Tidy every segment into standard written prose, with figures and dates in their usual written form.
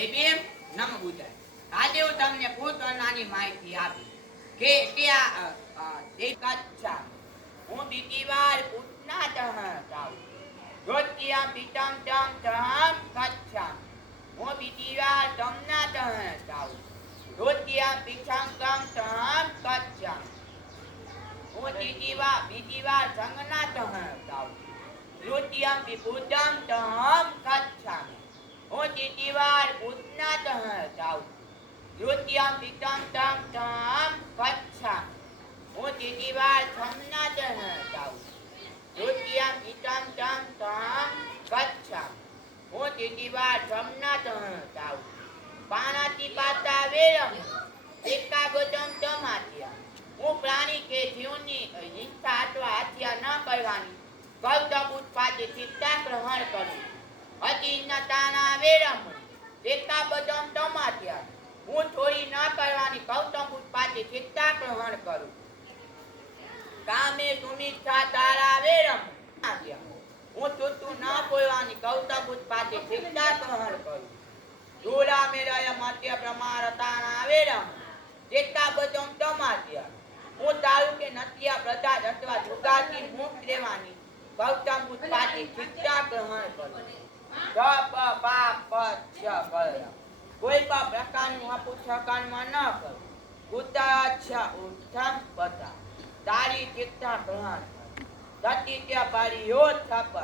જય ભીમ નમ બુદ્ધાય. આજે હું તમને ભૂતનાની માહિતી આપી કે આ દેખાચ્છા હું બીજી વાર પૂછના ચાહું જોતિયા પિતમ તમ તમ કચ્છા હું બીજી વાર તમના ચાહું જોતિયા પિતમ તમ તમ કચ્છા હું બીજી વાર સંગના ચાહું જોતિયા વિભૂતમ તમ કચ્છા હું બીજી વાર પૂછના ચાહું જોતિયા પિતમ તમ તમ કચ્છા હું બીજી વાર સમના ચાહું જોતિયા પિતમ તમ તમ કચ્છા હું બીજી વાર સમના ચાહું પાણાથી પાતા વેરમ એકા ગોતમ તમાત્યા હું પ્રાણી કે જીવની હિંસા અથવા હત્યા ન કરવાની ગૌતમ ઉત્પાદે શિક્ષા ગ્રહણ કરું અતિના તાના વેરમ એકા બદમ તમાત્યા હું ચોરી ન કરવાની ગૌતમ ઉત્પાદે શિક્ષા ગ્રહણ કરું કામે સુમિચ્છા તારા વેરમ હું ચૂતું ન બોલવાની ગૌતમ ઉત્પાદે શિક્ષા ગ્રહણ કરું ધૂલા મેરાય મધ્ય પ્રમાણતાના વેરમ એકા બદમ તમાત્યા હું તારું કે નતિયા પ્રદાન અથવા જુગારથી મુક્ત રહેવાની ગૌતમ ઉત્પાદે શિક્ષા ગ્રહણ કરું જપ પાપ છ કોઈ પણ પ્રકારનું અપુચ્છકર્મ ન કરું ઉત્તર ઉત્તમ પતા તારી શિક્ષા ગ્રહણ સત્ય પરિયો થપ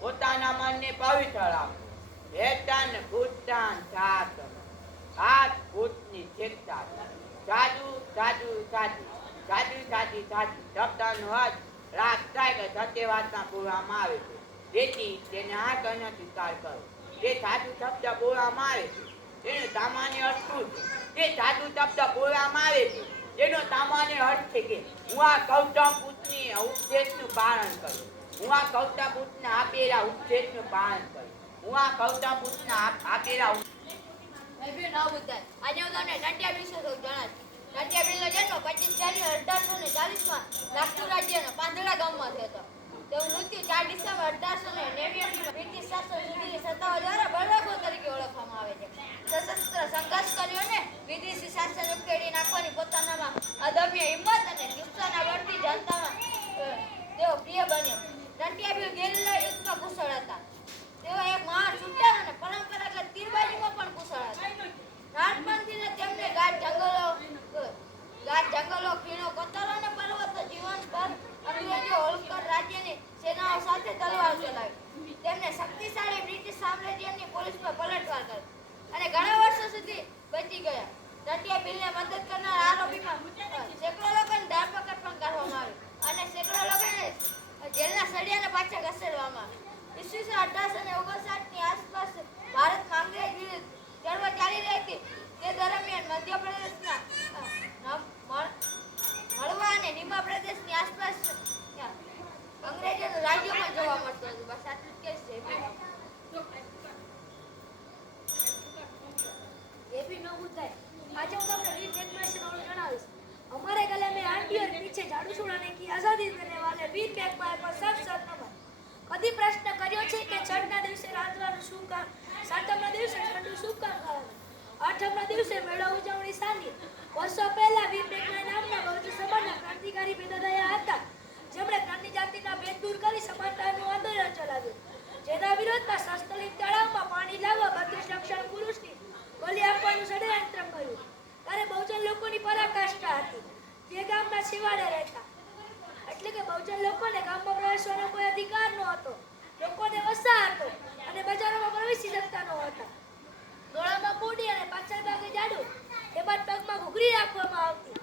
પોતાના મનને પવિત્ર રાખો વેતન ભૂતાન સાત હાથ ભૂતની શિક્ષા સાધુ સાધુ સાધુ સાધુ સાધુ સાધુ શબ્દનો અર્થ રાગ થાય કે સત્ય વાતના બોલવામાં આવે છે જેથી તેને આ કર્ણ સ્વીકાર કરો જે સાધુ શબ્દ બોલવામાં આવે છે તેનો સામાન્ય અર્થ શું છે તે સાધુ શબ્દ બોલવામાં આવે છે તેનો સામાન્ય અર્થ છે કે હું આ ગૌતમ બુદ્ધની ઉપદેશનું પાલન કરું હું આ ગૌતમ બુદ્ધના આપેલા ઉપદેશનું પાલન કરું હું આ ગૌતમ બુદ્ધના આપેલા આજે હું તમને નાટ્ય વિશે જણાવીશ. નાટ્ય બિલનો જન્મ 25 જાન્યુઆરી 1840 નાગપુર રાજ્યના પાંદડા ગામમાં થયો હતો. તેનું મૃત્યુ 4 ડિસેમ્બર 1889 બ્રિટિશ શાસન સુધીની સત્તાઓ દ્વારા બળવાખોર તરીકે ઓળખવામાં આવે છે. સશસ્ત્ર સંઘર્ષ કર્યો અને વિદેશી શાસન ઉકેલી નાખવાની પોતાનામાં અદમ્ય હિંમત અને જુસ્સાના બળથી જનતામાં તેઓ પ્રિય બન્યો. નાટ્યાબીલ ગેરિલા યુદ્ધમાં કુશળ હતા. તેઓ એક મહાન શૂટર અને પરંપરાગત તીરબાજીમાં પણ કુશળ હતા. નાનપણથી તેમને ગાઢ જંગલો ખીણો કોતરો અને પર્વતો જીવન પર અંગ્રેજો હોલકર રાજ્યની સેનાઓ સાથે તલવાર ચલાવી. તેમને શક્તિશાળી બ્રિટિશ સામ્રાજ્યની પોલીસ પર પલટવાર કરી અને ઘણા વર્ષો સુધી બચી ગયા. નાટ્યાબીલને મદદ કરનાર આરોપીમાં સેંકડો લોકોની ધરપકડ પણ કરવામાં આવી અને સેંકડો લોકોને જેલના સળિયાને પાછા ખસેડવામાં આવી. ઈસવીસન 1859 ની આસપાસ ભારતમાં અંગ્રેજ વિરુદ્ધ ચળવળ ચાલી રહી હતી. તે દરમિયાન મધ્યપ્રદેશના મળવા અને નિમા પ્રદેશની આસપાસ અંગ્રેજોનું રાજ્ય પણ જોવા મળતું હતું. બસ આટલું જ કહેશે. એવી ન બુદ્ધાય. આજે હું તમને વીર પેકમાશી વાળું જણાવીશ. हमारे गले में आंटी और पीछे झाड़ू छुड़ाने की आजादी देने वाले वीर पेकमाय पर सब सर नमन. કદી પ્રશ્ન કર્યો છે કે છઠના દિવસે રાંધવાનું શું કામ, સાતમના દિવસે ઠંડુ શું કામ ખાવાનું, આઠમના દિવસે મેળો ઉજવણી સાની? વર્ષો પહેલા વીર પેકમાય નામના બૌદ્ધ સમાજના ક્રાંતિકારી પેદા થયા હતા, જેમણે જ્ઞાતિ જાતિના ભેદ દૂર કરી સમાનતાનું આંદોલન ચલાવ્યું. જેના વિરોધમાં સંસ્થલિત તળાવમાં પાણી લાવવા 32 લક્ષણ પુરુષની બલિ આપવાનું ષડયંત્ર કર્યું. ત્યારે બહુજન લોકોની પરાકાષ્ઠા હતી. તે ગામના છેવાડે રહેતા, એટલે કે બહુજન લોકોને ગામમાં પ્રવેશવાનો કોઈ અધિકાર ન હતો. લોકોને વસા હતો અને બજારોમાં પ્રવેશી શકતા ન હતા. ગળામાં પૂડી અને પાછળ ભાગે જાડું, તેમજ પગમાં ઘૂઘરી રાખવામાં આવતી.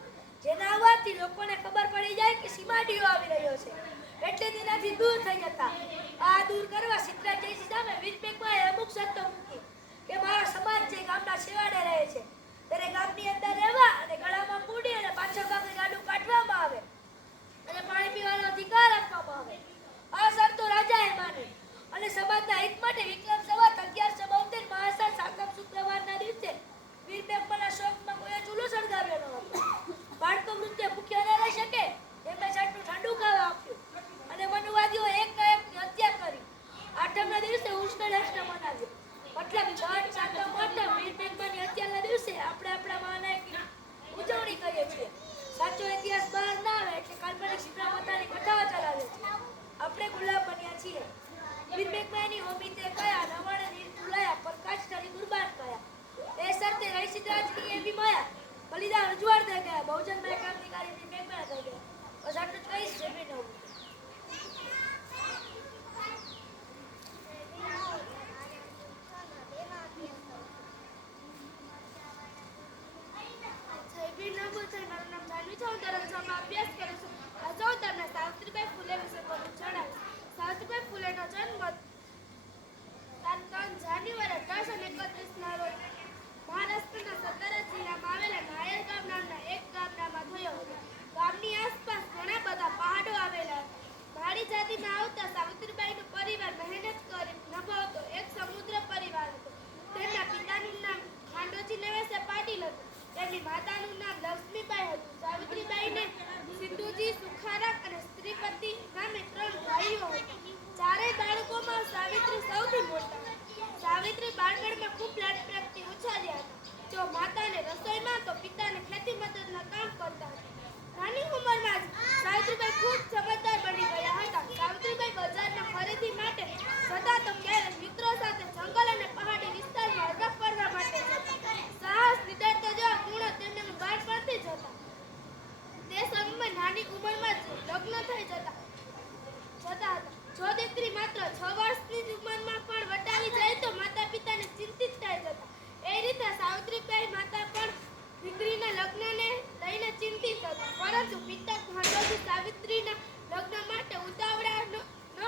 જેના આવવાથી લોકોને ખબર પડી જાય કે સીમાડીઓ આવી રહ્યો છે, એટલે તેનાથી દૂર થઈ જતા. આ દૂર કરવા સિદ્ધરાજ જયસિંહ સામે વીર પેકમાએ અમુક શરતો મૂકી કે મારો સમાજ જે ગામના છેવાડે રહે છે તેને ગામની અંદર રહેવા અને ગળામાં પૂડી અને પાછળ ભાગે જાડું કાઢવામાં આવે અને પાણી પીવાનો અધિકાર આપવામાં આવે. આ શરતો રાજાએ માની અને સમાજના હિત માટે વિક્રમ સંવત 1172 મહાસન સાતમ શુક્રવારના દિવસે વીર પેકમાના શોકમાં કોઈ ચૂલો સળગાવ્યો ન હતો. બાળકો વૃદ્ધે ભૂખ્યા ન રહી શકે એમને છઠનું ઠંડુ ખાવા આપ્યું અને મનુવાદીઓ એકના એકની હત્યા કરી. આઠમના દિવસે ઉષ્ણ મનાવ્યો. મતલબ છઠ, સાતમ, આઠમ વીર મેઘમાયાની હોમીતે કયા નવાણે નીર ફુલાયા પ્રકાશ ઢળી કુરબાન કયા એ શરતે રહીસિદ્ધરાજની એવી માયા બલિદાન રજવાડ થઈ ગયા બહુજન મેં ક્રાંતિકારી વીર મેઘમાયા થઈ ગયા બસ આટલું જ કહીશ જમીન હોવું મારું નામ જાનવી છે હું ધોરણ 6 માં અભ્યાસ કરું છું આજે હું તમને સાવિત્રીબાઈ ફૂલે વિશે થોડું જણાવીશ સાવિત્રીબાઈ ફૂલેનો જન્મ તારીખ 3 જાન્યુઆરી 1831 ના રોજ મહારાષ્ટ્રના સતારા જિલ્લામાં આવેલા નાયર ગામ નામના એક ગામડામાં થયો હતો ગામની આસપાસ ઘણા બધા પહાડો આવેલા હતા માળી જાતિમાં આવતા સાવિત્રીબાઈનો પરિવાર મહેનત કરી નભો હતો એક સમુદ્ર પરિવાર હતો તેમના પિતાનું નામ ખાંડોજી નવેસે પાટીલ હતું તેમની માતાનું નામ લક્ષ્મીબાઈ હતું સાવિત્રીબાઈને સિંધુજી સુખારામ અને સ્ત્રીપતિ નામે 3 ભાઈઓ હતા ચારેય બાળકોમાં સાવિત્રી સૌથી મોટા સાવિત્રી બાળપણમાં ખૂબ લાડ પ્રેમથી ઉછાર્યા હતા જો માતાને રસોઈમાં તો પિતાને ખેતી મદદના કામ કરતા હતા નાની ઉંમરમાં જ સાવિત્રીબાઈ ખૂબ સમજદાર બની ગયા હતા સાવિત્રીબાઈ બજારમાં ખરીદી માટે જતા તો ક્યારેક મિત્રો સાથે જંગલ અને પહાડી વિસ્તારમાં હરવા ફરવા માટે જતા સાહસ નિડરતા જેવા ગુણો તેમને બાળપણથી જ હતા તે સમયમાં નાની ઉંમરમાં જ લગ્ન થઈ જતા હતા જો દીકરી માત્ર 6 વર્ષની ઉંમરમાં પણ વટાવી જાય તો માતા પિતાને ચિંતિત થઈ જતા એ રીતે સાવિત્રીબાઈ માતા પણ દીકરીના લગ્નને લઈને ચિંતિત હતા પરંતુ પિતા ખાંડોજી સાવિત્રીના લગ્ન માટે ઉતાવળા ન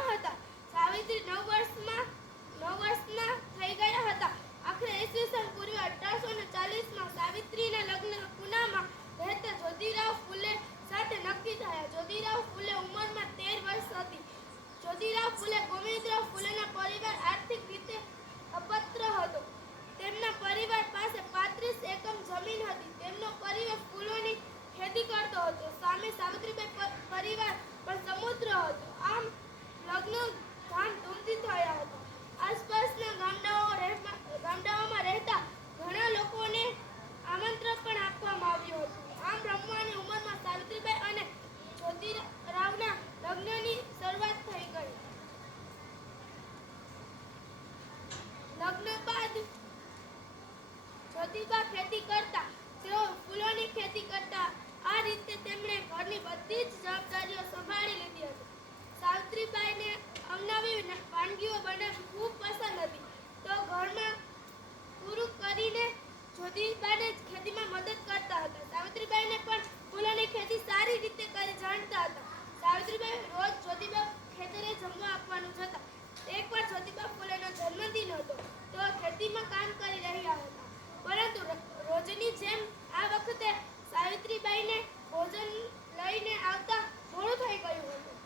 હતા સાવિત્રી 9 વર્ષના થઈ ગયા હતા આખરે ઈસવીસન પૂર્વે 1840માં સાવિત્રીના લગ્ન પૂનામાં રહેતા જ્યોતિરાવ ફૂલે સાથે નક્કી થયા જ્યોતિરાવ ફૂલે ઉંમરમાં 13 વર્ષ હતી જ્યોતિરાવ ફૂલે ગોવિંદરાવ ફૂલેના પરિવાર આર્થિક રીતે અપત્ર હતો તેમના પરિવાર પાસે 35 એકમ જમીન હતી તેમનો પરિવાર ફૂલોની ખેતી કરતો હતો સામે સાવિત્રીબાઈ પરિવાર પર સમુદ્ર હતો આમ લગ્ન ધામધૂમથી થયા હતા આસપાસના ગામડાઓમાં રહેતા ઘણા લોકોને આમંત્રણ પણ આપવામાં આવ્યું હતું આમ રમવાની ઉંમરમાં સાવિત્રીબાઈ અને જ્યોતિરાવના લગ્નની શરૂઆત થઈ ગઈ લગ્ન બાદ જ્યોતિબા ખેતી કરતા તેઓ ફૂલોની ખેતી કરતા આ રીતે તેમણે ઘરની બધી જ જવાબદારીઓ સંભાળી લીધી હતી સાવિત્રીબાઈને અવનવી વાનગીઓ બનાવવી ખૂબ પસંદ હતી તો ઘરમાં પૂરું કરીને જ્યોતિબાને ખેતીમાં મદદ કરતા હતા સાવિત્રીબાઈને પણ ફૂલોની ખેતી સારી રીતે કરી જાણતા હતા સાવિત્રીબાઈ રોજ જ્યોતિબા ખેતરે જમવા આપવાનું જતા એકવાર જ્યોતિબા ફૂલેનો જન્મદિન હતો તેઓ ખેતીમાં કામ કરી રહ્યા હતા પરંતુ રોજની જેમ આ વખતે સાવિત્રીબાઈને ભોજન લઈને આવતા મોડું થઈ ગયું હતું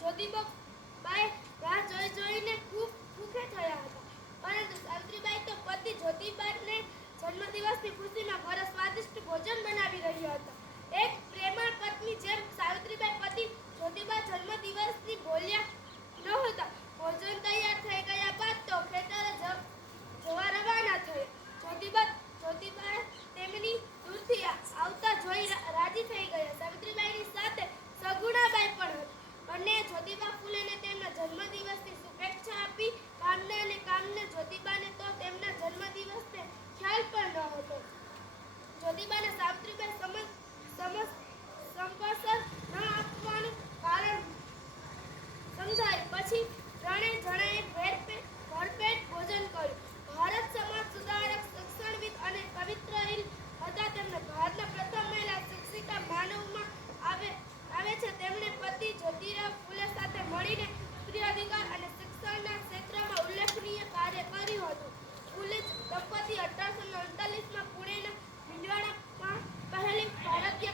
જ્યોતિબાઈ રાહ જોઈને ખૂબ ભૂખે થયા હતા પરંતુ સાવિત્રીબાઈ તો પતિ જ્યોતિબાને જન્મદિવસની ખુશીમાં ઘરે સ્વાદિષ્ટ ભોજન બનાવી રહ્યા હતા એક પ્રેમાળ પત્ની જેમ સાવિત્રીબાઈ પતિ જ્યોતિબા જન્મદિવસની ભૂલ્યા ન હતા ભોજન તૈયાર થઈ ગયા બાદ તો ખેતરે જવા રવાના થયા જ્યોતિબા તેમની દૂરથી આવતા જોઈ રાજી થઈ ગયા સાવિત્રીબાઈની સાથે સગુણાબાઈ પણ હતી અને જ્યોતિબા ફૂલેને તેમના જન્મદિવસની શુભેચ્છા આપી કામને જ્યોતિબાને તો તેમના જન્મદિવસને ખ્યાલ પણ ન હતો જ્યોતિબાને સાવિત્રીબાઈ સંપર્ક ન આપવાનું કારણ સમજાય પછી ત્રણેય જણાએ ભરપેટ ભોજન કર્યું ભારત સમાજ સુધારક શિક્ષણવિદ અને કવિત્રહીન હતા તેમને ભારતના પ્રથમ મહિલા શિક્ષિકા માનવમાં આવે છે તેમણે પતિ જ્યોતિરાવ ફૂલે સાથે મળીને સ્ત્રી અધિકાર અને શિક્ષણના ક્ષેત્રમાં ઉલ્લેખનીય કાર્ય કર્યું હતું ફૂલે દંપતી 1839માં પુણેના ભીલવાડામાં પહેલી ભારતીય